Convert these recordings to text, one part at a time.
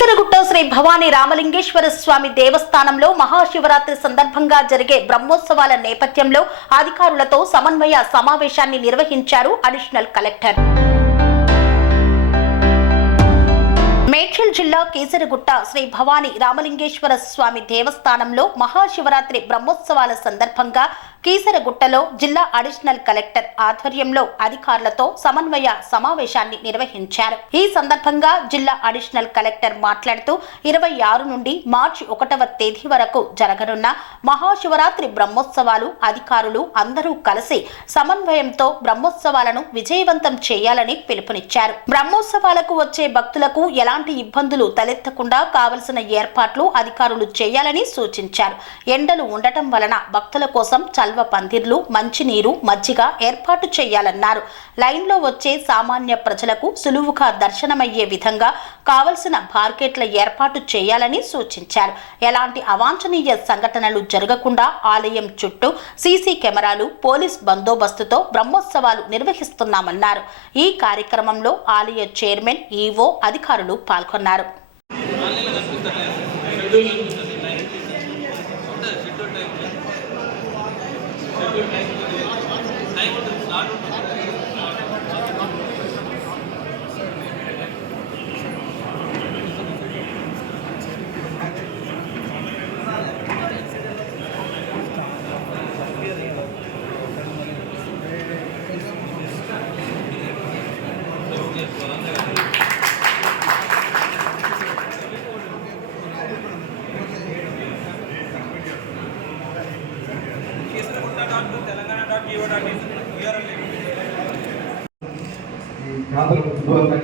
కీసరగుట్ట శ్రీ భవానీ రామలింగేశ్వర స్వామి దేవస్థానంలో మహాశివరాత్రి సందర్భంగా జరిగే బ్రహ్మోత్సవాల నేపథ్యంలో అధికారులతో సమన్వయ సమావేశాన్ని నిర్వహించారు అడిషనల్ కలెక్టర్. మేడ్చల్ జిల్లా కీసరగుట్ట శ్రీ భవానీ రామలింగేశ్వర స్వామి దేవస్థానంలో మహాశివరాత్రి బ్రహ్మోత్సవాల సందర్భంగా కీసరగుట్టలో జిల్లా అడిషనల్ కలెక్టర్ ఆధ్వర్యంలో అధికారులతో సమన్వయ సమావేశాన్ని నిర్వహించారు. ఈ సందర్భంగా జిల్లా అడిషనల్ కలెక్టర్ మాట్లాడుతూ 26 నుండి మార్చి 1వ తేదీ వరకు జరగనున్న మహాశివరాత్రి బ్రహ్మోత్సవాలు అధికారులు అందరూ కలిసి సమన్వయంతో బ్రహ్మోత్సవాలను విజయవంతం చేయాలని పిలుపునిచ్చారు. బ్రహ్మోత్సవాలకు వచ్చే భక్తులకు ఎలాంటి ఇబ్బందులు తలెత్తకుండా కావలసిన ఏర్పాట్లు అధికారులు చేయాలని సూచించారు. ఎండలు ఉండటం వలన భక్తుల కోసం చల్వ పందిర్లు, మంచినీరు, మజ్జిగ ఏర్పాటు చేయాలన్నారు. లైన్లో వచ్చే సామాన్య ప్రజలకు సులువుగా దర్శనమయ్యే విధంగా కావలసిన బార్కెట్ల ఏర్పాటు చేయాలని సూచించారు. ఎలాంటి అవాంఛనీయ సంఘటనలు జరగకుండా ఆలయం చుట్టూ సీసీ కెమెరాలు, పోలీస్ బందోబస్తుతో బ్రహ్మోత్సవాలు నిర్వహిస్తున్నామన్నారు. ఈ కార్యక్రమంలో ఆలయ చైర్మన్, ఈవో, అధికారులు పాల్గొన్నారు.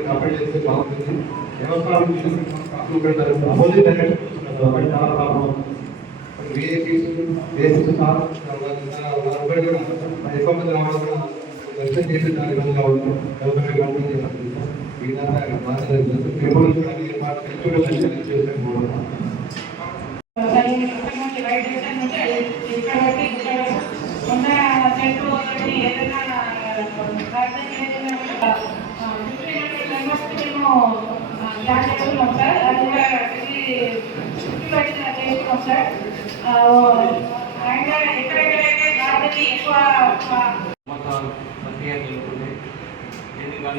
కాపాడి చేస్తే బాగుంటుంది. వ్యవస్థాపన అపోజిట్ చాలా ప్రాబ్లం. ఎక్కువ మంది రావడం కూడా దర్శనం చేసే దాని వల్ల కావచ్చు.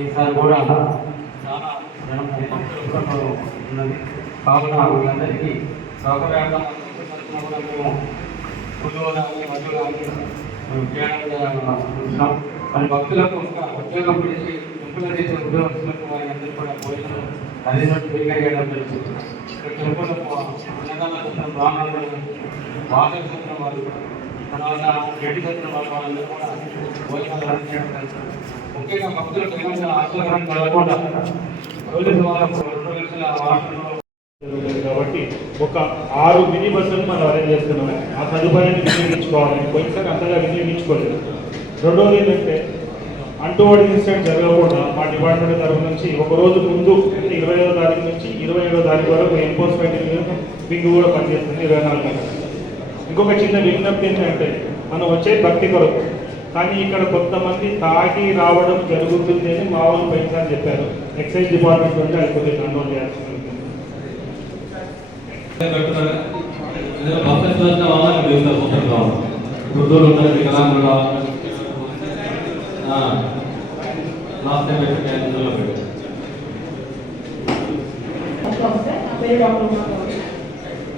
ఈసారి కూడా చాలా ఉన్నది కావున వీళ్ళందరికీ సౌకర్యంగా కూడా మేము ఫుడ్ కానీ మధ్య కానీ మరి భక్తులకు ఇంకా ఉద్యోగం చేసి టెంపుల్ చేసే ఉద్యోగస్తులకు వారందరూ కూడా భోజనం అదేనట్టు ఫ్రీగా చేయడం జరుగుతుంది. ఇక్కడ టెంపుల్ అన్నదాన సత్రం, బ్రాహ్మణులు, వాసన సత్రం వాళ్ళు, తర్వాత రెడ్డి సత్రం వాళ్ళందరూ కూడా భోజనాలు అందించడం జరుగుతుంది. ముఖ్యంగా భక్తులకు ఏమైనా ఆశ్చర్యం కలగకుండా పోలీసు వాళ్ళకు 2 లక్షల వాహనాలు కాబట్టి ఒక 6 మినీ బస్సులు మనం అరేంజ్ చేస్తున్నాము. ఆ సదుపాయాన్ని వినియోగించుకోవాలి. పోయినసారి అంతగా వినియోగించుకోలేదు. రెండోది ఏంటంటే అంటువాడి ఇన్సిడెంట్ జరగకుండా మా డిపార్ట్మెంట్ తరఫు నుంచి ఒక రోజు ముందు 25వ తారీఖు నుంచి 27వ తారీఖు వరకు ఎన్ఫోర్స్మెంట్ వింగ్ కూడా పనిచేస్తుంది 24 గంటలు. ఇంకొక చిన్న విజ్ఞప్తి ఏంటంటే మనం వచ్చే భక్తి కొరకు, కానీ ఇక్కడ కొంతమంది తాగి రావడం జరుగుతుంది అని మా వాళ్ళు పైసారి చెప్పారు. ఎక్సైజ్ డిపార్ట్మెంట్ నుంచి అది కొద్దిగా కంట్రోల్ చేయాల్సి ఉంటుంది.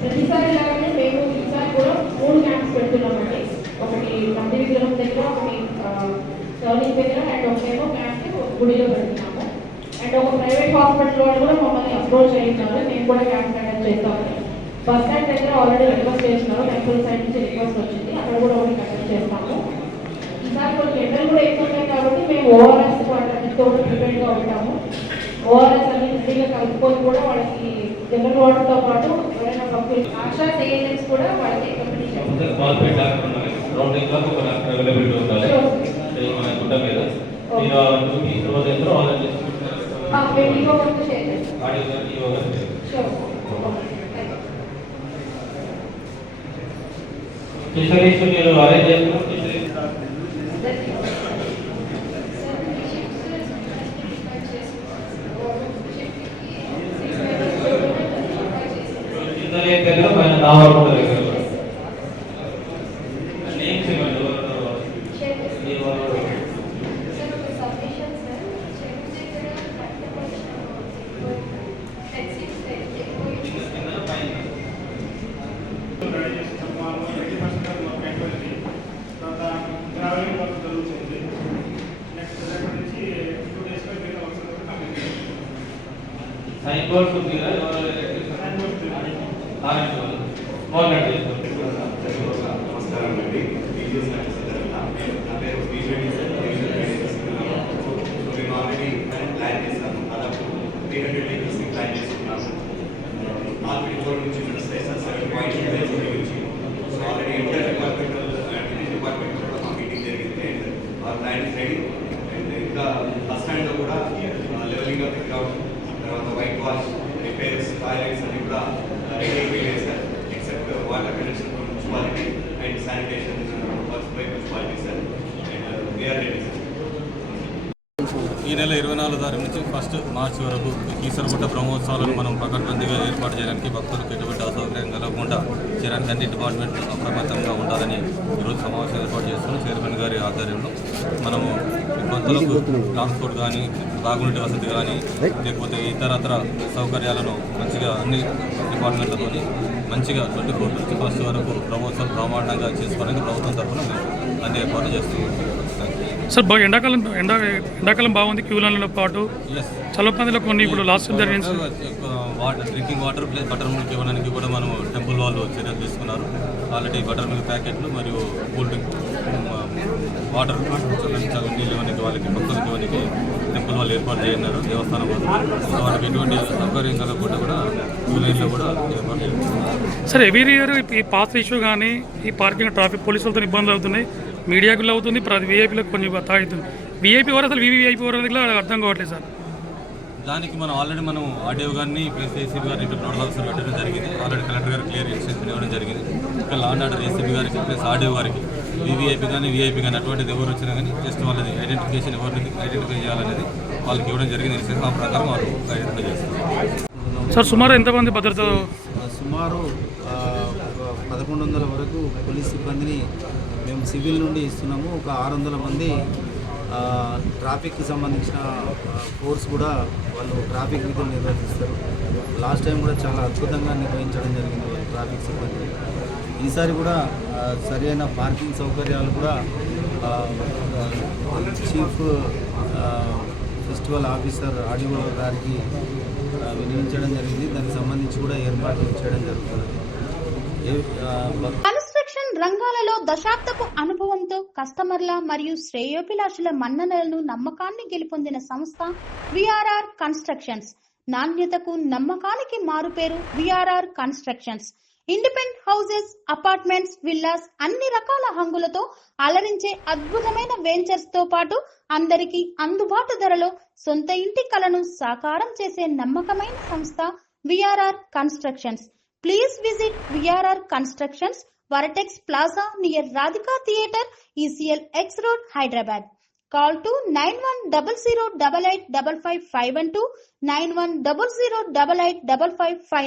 ప్రతిసారి లాగానే మేము ఈసారి కూడా 3 క్యాంప్స్ పెడుతున్నామండి. ఒకటి నంది విగ్రహం దగ్గర, ఒకటి టర్నింగ్ దగ్గర, అండ్ ఒకటేమో క్యాంప్ గుడిలో పెడుతున్నాము. అండ్ ఒక ప్రైవేట్ హాస్పిటల్ వాళ్ళు కూడా మమ్మల్ని అప్రోచ్ అయ్యినారు, మేము కూడా క్యాంప్ కండక్ట్ చేస్తామని. బస్ స్టాండ్ దగ్గర ఆల్రెడీ రిక్వెస్ట్ చేస్తున్నారు, టెంపుల్ సైడ్ నుంచి రిక్వెస్ట్ వచ్చింది, అక్కడ కూడా ఒకటి కండక్ట్ చేస్తాము. ఈసారి కొన్ని ఎండలు కూడా ఎక్కువ ఉన్నాయి కాబట్టి మేము ఓఆర్ఎస్ వాటితో కూడా ప్రిపేర్డ్గా ఉంటాము. ఓఆర్ఎస్ అన్ని ఫ్రీగా కలుపుకొని కూడా వాళ్ళకి జనరల్ వాటర్తో పాటు ఎవరైనా భక్తులు ఆశా ఏజెంట్స్ కూడా వాళ్ళకి పంచాయతీ దగ్గర పైన దావరకొండ దగ్గర నేమ్స్ ఇవ్వండి. సైన్ బోర్డ్స్ ఉంది కదా, నమస్కారం అండి. నా పేరు బీజేపీ సార్. మేము ఆల్రెడీ ప్లాన్ చేస్తాము. దాదాపు 300 వెహికల్స్ని ప్లాన్ చేసుకున్నాము. ఆల్రెడీ 4 నుంచి నడుస్తాయి సార్. 7.5 నుంచి ఆల్రెడీ ఇంటర్ డిపార్ట్మెంటల్ కూడా మా మీటింగ్ జరిగింది. అండ్ ఆ ప్లాన్ ఇస్ రెడీ. అండ్ ఇంకా బస్ స్టాండ్లో కూడా లెవెలింగ్ ఆఫ్ ది గ్రౌండ్, తర్వాత వైట్ వాష్, రిపేర్స్, టాయిలెట్స్ అన్ని కూడా రెడీ అయిపోయాయి sir. Except water connection from municipality and sanitation works by municipality sir. And we are ready sir. ఈ నెల 24 తారీఖు నుంచి 1 మార్చి వరకు కీసరగుట్ట బ్రహ్మోత్సవాలను మనం పకడ్బందీగా ఏర్పాటు చేయడానికి భక్తులకు ఎటువంటి అసౌకర్యం కలగకుండా చేయడానికి అన్ని డిపార్ట్మెంట్లు అప్రమత్తంగా ఉండాలని ఈరోజు సమావేశం ఏర్పాటు చేస్తున్నాం. చైర్మన్ గారి ఆధ్వర్యంలో మనము భక్తులకు ట్రాన్స్పోర్ట్ కానీ, తాగునీటి వసతి కానీ, లేకపోతే ఇతరత్ర సౌకర్యాలను మంచిగా అన్ని డిపార్ట్మెంట్లతో మంచిగా 24 నుంచి 1 వరకు బ్రహ్మోత్సవం బ్రహ్మాండంగా చేసుకోవడానికి ప్రభుత్వం తరఫున అన్ని ఏర్పాట్లు చేస్తున్నాం. సార్ బాగా ఎండాకాలం బాగుంది. క్యూలన్లతో పాటు చల్లపందిలో కొన్ని ఇప్పుడు last water, drinking water plus butter milk ఇవ్వడానికి కూడా మనం టెంపుల్ వాళ్ళు చర్యలు తీసుకున్నారు. ఆల్రెడీ బటర్ మిల్క్ ప్యాకెట్లు మరియు కూల్ డ్రింక్ వాటర్ నీళ్ళు ఇవ్వడానికి వాళ్ళకి భక్తులకు ఇవ్వడానికి టెంపుల్ వాళ్ళు ఏర్పాటు చేయన్నారు. దేవస్థానం వాళ్ళు వాళ్ళకి ఎటువంటి సౌకర్యం కలగకుండా కూడా క్యూలైన్లో కూడా ఏర్పాటు చేస్తున్నారు. సార్ ఎవ్రీ ఇయర్ ఈ పాస్ ఇష్యూ కానీ, ఈ పార్కింగ్ ట్రాఫిక్ పోలీసులతో ఇబ్బందులు అవుతున్నాయి. మీడియాకు అవుతుంది, ప్రతి వీఐపీలకు కొంచెం అవుతుంది. వీఐపీ వారు అసలు వీవీఐపీ వారు అర్థం కావట్లేదు సార్. దానికి మనం ఆల్రెడీ ఆర్డీఓ గారిని ప్లస్ ఏసీబీ గారిని నోడల్ ఆఫీసర్ పెట్టడం జరిగింది. ఆల్రెడీ కలెక్టర్ గారు క్లియర్ ఎక్స్టెన్షన్ ఇవ్వడం జరిగింది. ఇంకా లా అండ్ ఆర్డర్ ఏసీబీ గారికి ప్లస్ ఆర్డీఓ గారికి వీవీఐపీ కానీ వీఐపీ కానీ అటువంటిది ఎవరు వచ్చినా కానీ జస్ట్ వాళ్ళది ఐడెంటిఫికేషన్ ఎవరిని ఐడెంటిఫై చేయాలనేది వాళ్ళకి ఇవ్వడం జరిగింది. ఆ ప్రకారం వాళ్ళు ఐడెంటిఫై చేస్తారు. సార్ సుమారు ఎంతమంది భద్రత? సుమారు 1100 వరకు పోలీస్ సిబ్బందిని మేము సివిల్ నుండి ఇస్తున్నాము. ఒక 600 మంది ట్రాఫిక్కి సంబంధించిన ఫోర్స్ కూడా వాళ్ళు ట్రాఫిక్ విధులు నిర్వహిస్తారు. లాస్ట్ టైం కూడా చాలా అద్భుతంగా నిర్వహించడం జరిగింది వాళ్ళు ట్రాఫిక్ సిబ్బంది. ఈసారి కూడా సరైన పార్కింగ్ సౌకర్యాలు కూడా చీఫ్ ఫెస్టివల్ ఆఫీసర్ ఆర్డీఓ గారికి వినియోగించడం జరిగింది. దానికి సంబంధించి కూడా ఏర్పాట్లు చేయడం జరుగుతుంది. కన్స్ట్రక్షన్ రంగాలలో దశాబ్దపు అనుభవంతో కస్టమర్ల మరియు శ్రేయోభిలాషుల మన్ననలను నమ్మకాన్ని గెలుపొందిన సంస్థ విఆర్ఆర్ కన్స్ట్రక్షన్స్. నాణ్యతకు నమ్మకానికి మారుపేరు VRR constructions. Independent houses, apartments, villas అన్ని రకాల హంగులతో అలరించే అద్భుతమైన వెంచర్స్ తో పాటు అందరికీ అందుబాటు ధరలో సొంత ఇంటి కలను సాకారం చేసే నమ్మకమైన సంస్థ VRR constructions. Please visit VRR Constructions, Varatex Plaza near Radhika Theatre, ECL X Road, Hyderabad. Call to 9100885551 9100885559.